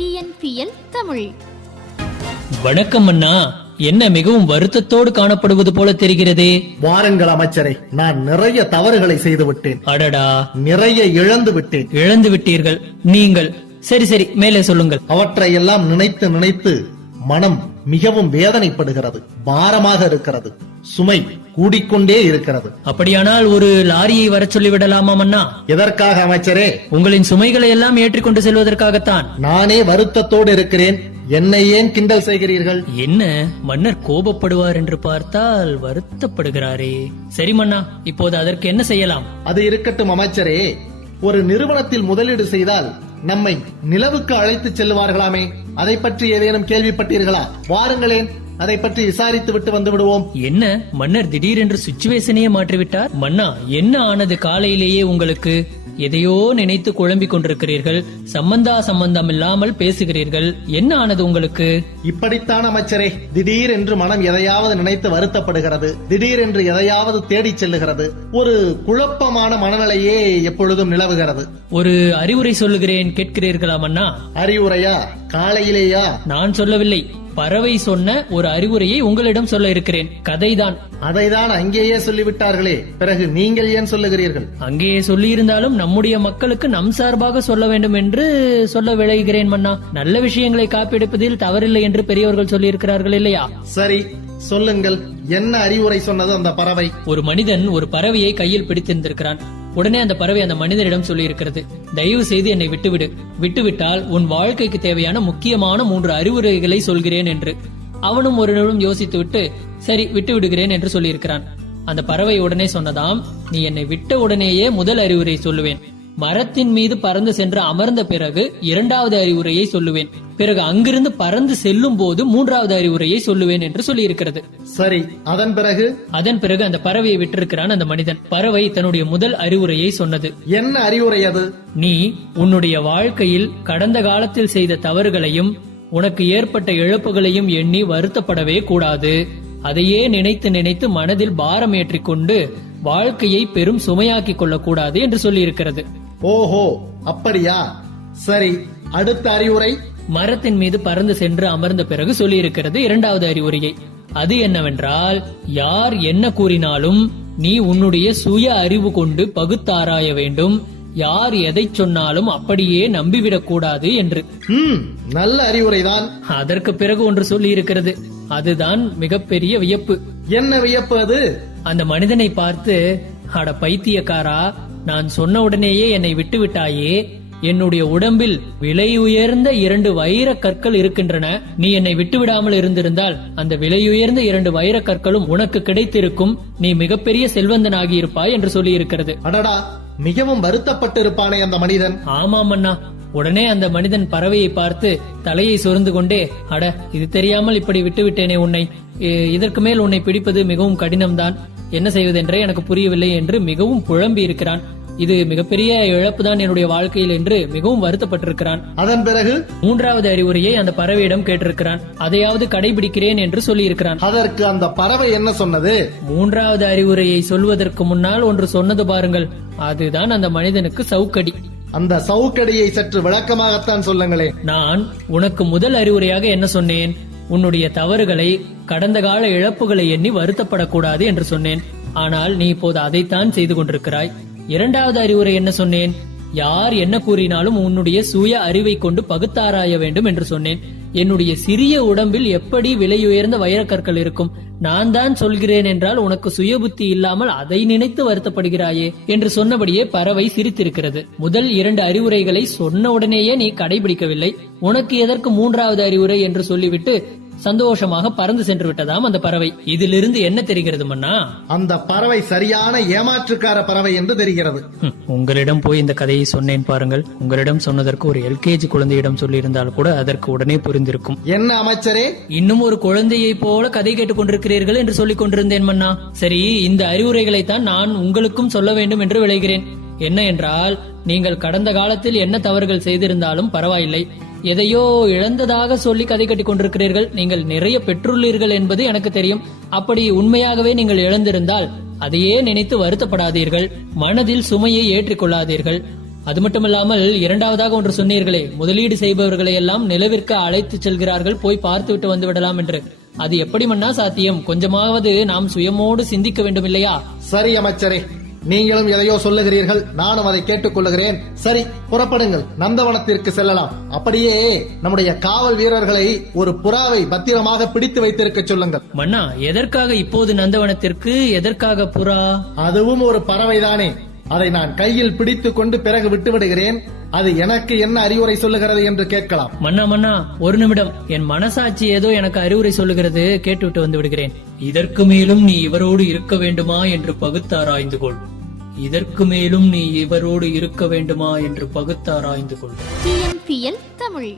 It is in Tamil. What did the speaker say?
TNPL தமிழ். வணக்கம் அண்ணா. என்ன மிகவும் வருத்தத்தோடு காணப்படுவது போல தெரிகிறதே? வாருங்கள் அமைச்சரே, நான் நிறைய தவறுகளை செய்து விட்டேன். அடடா, நிறைய இழந்து விட்டேன். இழந்து விட்டீர்கள் நீங்கள்? சரி சரி, மேலே சொல்லுங்கள். அவற்றையெல்லாம் நினைத்து நினைத்து மனம் மிகவும் வேதனைப்படுகிறது, பாரமாக இருக்கிறது, சுமை கூடிக்கொண்டே இருக்கிறது. அப்படியானால் ஒரு லாரியை வர சொல்லி விடலாமா அண்ணா? எதற்காக அமைச்சரே? உங்களின் சுமைகளை எல்லாம் ஏற்றிக்கொண்டு செல்வதற்காகத்தான். நானே வருத்தத்தோடு இருக்கிறேன், என்னை ஏன் கிண்டல் செய்கிறீர்கள்? என்ன மன்னர் கோபப்படுவார் என்று பார்த்தால் வருத்தப்படுகிறாரே. சரி மன்னா, இப்போது அதற்கு என்ன செய்யலாம்? அது இருக்கட்டும் அமைச்சரே, ஒரு நிறுவனத்தில் முதலீடு செய்தால் நம்மை நிலவுக்கு அழைத்து செல்லுவார்களாமே, அதை பற்றி ஏதேனும் கேள்விப்பட்டீர்களா? வாருங்களேன், அதை பற்றி விசாரித்து விட்டு வந்து விடுவோம். என்ன மன்னர் திடீரென்று சிச்சுவேஷனையே மாற்றிவிட்டார்? மன்னா, என்ன ஆனது காலையிலேயே உங்களுக்கு? எதையோ நினைத்து குழம்பிக் கொண்டிருக்கிறீர்கள், சம்பந்தம் இல்லாமல் பேசுகிறீர்கள். என்ன ஆனது உங்களுக்கு? இப்படித்தான் அமைச்சரே, திடீரென்று மனம் எதையாவது நினைத்து வருத்தப்படுகிறது, திடீரென்று எதையாவது தேடிச் செல்லுகிறது. ஒரு குழப்பமான மனநிலையே எப்பொழுதும் நிலவுகிறது. ஒரு அறிவுரை சொல்லுகிறேன், கேட்கிறீர்களா மன்னா? அறிவுரையா? காலையிலேயா? நான் சொல்லவில்லை, பறவை சொன்ன ஒரு அறிவுரையை உங்களிடம் சொல்ல இருக்கிறேன். கதைதான். அதைதான் அங்கேயே சொல்லிவிட்டார்களே, பிறகு நீங்கள் ஏன் சொல்லுகிறீர்கள்? அங்கேயே சொல்லியிருந்தாலும் நம்முடைய மக்களுக்கு நம் சார்பாக சொல்ல வேண்டும் என்று சொல்ல விளைகிறேன் மன்னா. நல்ல விஷயங்களை காப்பியெடுப்பதில் தவறில்லை என்று பெரியவர்கள் சொல்லி இருக்கிறார்கள் இல்லையா? சரி, சொல்லுங்கள், என்ன அறிவுரை சொன்னது அந்த பறவை? ஒரு மனிதன் ஒரு பறவையை கையில் பிடித்திருந்திருக்கிறான். உடனே அந்த பறவை அந்த மனிதனிடம் சொல்லி இருக்கிறது, தயவு செய்து என்னை விட்டுவிடு, விட்டுவிட்டால் உன் வாழ்க்கைக்கு தேவையான முக்கியமான 3 அறிவுரைகளை சொல்கிறேன் என்று. அவனும் ஒரு நிமிடம் யோசித்துவிட்டு சரி விட்டு விடுகிறேன் என்று சொல்லியிருக்கிறான். அந்த பறவை உடனே சொன்னதாம், நீ என்னை விட்ட உடனேயே முதல் அறிவுரை சொல்லுவேன், மரத்தின் மீது பறந்து சென்று அமர்ந்த பிறகு 2வது அறிவுரையை சொல்லுவேன், பிறகு அங்கிருந்து பறந்து செல்லும் போது 3வது அறிவுரையை சொல்லுவேன் என்று சொல்லி இருக்கிறது. சரி, அதன் பிறகு? அதன் பிறகு அந்த பறவையை விட்டிருக்கிறான் அந்த மனிதன். பறவை தன்னுடைய முதல் அறிவுரையை சொன்னது. என்ன அறிவுரை அது? நீ உன்னுடைய வாழ்க்கையில் கடந்த காலத்தில் செய்த தவறுகளையும் உனக்கு ஏற்பட்ட இழப்புகளையும் எண்ணி வருத்தப்படவே கூடாது. அதையே நினைத்து நினைத்து மனதில் பாரம் ஏற்றிக்கொண்டு வாழ்க்கையை பெரும் சுமையாக்கிக் கொள்ளக்கூடாது என்று சொல்லி இருக்கிறது. ஓஹோ, அப்படியா? சரி, அடுத்த அறிவுரை? மரத்தின் மீது பறந்து சென்று அமர்ந்த பிறகு சொல்லி இருக்கிறது 2வது அறிவுரையை. அது என்னவென்றால், யார் என்ன கூறினாலும் நீ உன்னுடைய சுய அறிவு கொண்டு பகுத்தாராய வேண்டும். யார் எதை சொன்னாலும் அப்படியே நம்பிவிடக் கூடாது என்று. நல்ல அறிவுரைதான். அதற்கு பிறகு ஒன்று சொல்லி இருக்கிறது, அதுதான் மிகப்பெரிய வியப்பு. என்ன வியப்பு அது? அந்த மனிதனை பார்த்து, அட பைத்தியக்காரா, நான் சொன்ன உடனேயே என்னை விட்டு விட்டாயே, என்னுடைய உடம்பில் விலை உயர்ந்த 2 வைர கற்கள் இருக்கின்றன. நீ என்னை விட்டுவிடாமல் இருந்திருந்தால் அந்த விலை உயர்ந்த 2 வைர கற்களும் உனக்கு கிடைத்திருக்கும், நீ மிகப்பெரிய செல்வந்தனாகி இருப்பாய் என்று சொல்லி இருக்கிறது. அடடா, மிகவும் வருத்தப்பட்டு இருப்பானே அந்த மனிதன். ஆமாம் அண்ணா. உடனே அந்த மனிதன் பறவையை பார்த்து தலையை சொரிந்து கொண்டே, அட இது தெரியாமல் இப்படி விட்டு விட்டேனே உன்னை, இதற்கு மேல் உன்னை பிடிப்பது மிகவும் கடினம்தான், என்ன செய்வதென்றே எனக்கு புரியவில்லை என்று மிகவும் புழம்பி இருக்கிறான். இது மிகப்பெரிய இழப்பு தான் என்னுடைய வாழ்க்கையில் என்று மிகவும் வருத்தப்பட்டிருக்கிறான். அதன் பிறகு 3வது அறிவுரையை அந்த பறவையிடம் கேட்டிருக்கிறான். அதையாவது கடைபிடிக்கிறேன் என்று சொல்லி இருக்கிறான். அதற்கு அந்த பறவை என்ன சொன்னது? 3வது அறிவுரையை சொல்வதற்கு முன்னால் ஒன்று சொன்னது பாருங்கள், அதுதான் அந்த மனிதனுக்கு சவுக்கடி. அந்த சவுக்கடியை சற்று விளக்கமாகத்தான் சொல்லுங்களேன். நான் உனக்கு முதல் அறிவுரையாக என்ன சொன்னேன்? உன்னுடைய தவறுகளை, கடந்த கால இழப்புகளை எண்ணி வருத்தப்படக்கூடாது என்று சொன்னேன். ஆனால் நீ இப்போது அதைத்தான் செய்து கொண்டிருக்கிறாய். 2வது அறிவுரை என்ன சொன்னேன்? யார் என்ன கூறினாலும் உன்னுடைய சுய அறிவை கொண்டு பகுத்தாராய வேண்டும் என்று சொன்னேன். என்னுடைய சிறிய உடம்பில் எப்படி விலையுயர்ந்த வைரக்கற்கள் இருக்கும்? நான் தான் சொல்கிறேன் என்றால் உனக்கு சுய புத்தி இல்லாமல் அதை நினைத்து வருத்தப்படுகிறாயே என்று சொன்னபடியே பறவை சிரித்திருக்கிறது. முதல் 2 அறிவுரைகளை சொன்ன உடனேயே நீ கடைபிடிக்கவில்லை, உனக்கு எதற்கு 3வது அறிவுரை என்று சொல்லிவிட்டு சந்தோஷமாக பறந்து சென்று விட்டதாம் அந்த பறவை. இதிலிருந்து என்ன தெரிகிறது மன்னா? அந்த பறவை சரியான ஏமாற்றுக்கார பறவை என்று தெரிகிறது. உங்களிடம் போய் இந்த கதையை சொன்னேன் பாருங்கள். உங்களிடம் சொன்னதற்கு ஒரு LKG குழந்தையிடம் சொல்லி இருந்தால் கூட அதற்கு உடனே புரிந்திருக்கும். என்ன அமைச்சரே, இன்னும் ஒரு குழந்தையை போல கதை கேட்டுக் கொண்டிருக்கிறீர்கள் என்று சொல்லிக் கொண்டிருந்தேன் மன்னா. சரி, இந்த அறிவுரைகளை தான் நான் உங்களுக்கும் சொல்ல வேண்டும் என்று விளைகிறேன். என்ன என்றால், நீங்கள் கடந்த காலத்தில் என்ன தவறுகள் செய்திருந்தாலும் பரவாயில்லை, எதையோ இழந்ததாக சொல்லி கதை கட்டி கொண்டிருக்கிறீர்கள். நீங்கள் நிறைய பெற்றுள்ளீர்கள் என்பது எனக்கு தெரியும். அப்படி உண்மையாகவே நீங்கள் இழந்திருந்தால் அதையே நினைத்து வருத்தப்படாதீர்கள், மனதில் சுமையை ஏற்றிக்கொள்ளாதீர்கள். அது மட்டுமல்லாமல் இரண்டாவதாக ஒன்று சொன்னீர்களே, முதலீடு செய்பவர்களை எல்லாம் நிலவிற்கு அழைத்து செல்கிறார்கள், போய் பார்த்துவிட்டு வந்து விடலாம் என்று. அது எப்படி மன்னா சாத்தியம்? கொஞ்சமாவது நாம் சுயமோடு சிந்திக்க வேண்டும் இல்லையா? சரி அமைச்சரே, நீங்களும் எதையோ சொல்லுகிறீர்கள், நானும் அதை கேட்டுக் கொள்ளுகிறேன். சரி, புறப்படுங்கள், நந்தவனத்திற்கு செல்லலாம். அப்படியே நம்முடைய காவல் வீரர்களை ஒரு புறாவை பத்திரமாக பிடித்து வைத்திருக்க சொல்லுங்கள். மன்னா, எதற்காக இப்போது நந்தவனத்திற்கு? எதற்காக புறா? அதுவும் ஒரு பறவைதானே. அதை நான் கையில் பிடித்துக் கொண்டு பிறகு விட்டு விடுகிறேன். அது எனக்கு என்ன அறிவுரை சொல்லுகிறது என்று கேட்கலாம். மன்னா, ஒரு நிமிடம். என் மனசாட்சி ஏதோ எனக்கு அறிவுரை சொல்லுகிறது, கேட்டுவிட்டு வந்து விடுகிறேன். இதற்கு மேலும் நீ இவரோடு இருக்க வேண்டுமா என்று பகுத்தாராய்ந்து கொள். இதற்கு மேலும் நீ இவரோடு இருக்க வேண்டுமா என்று பகுத்தாராய்ந்து கொள். TNPL தமிழ்.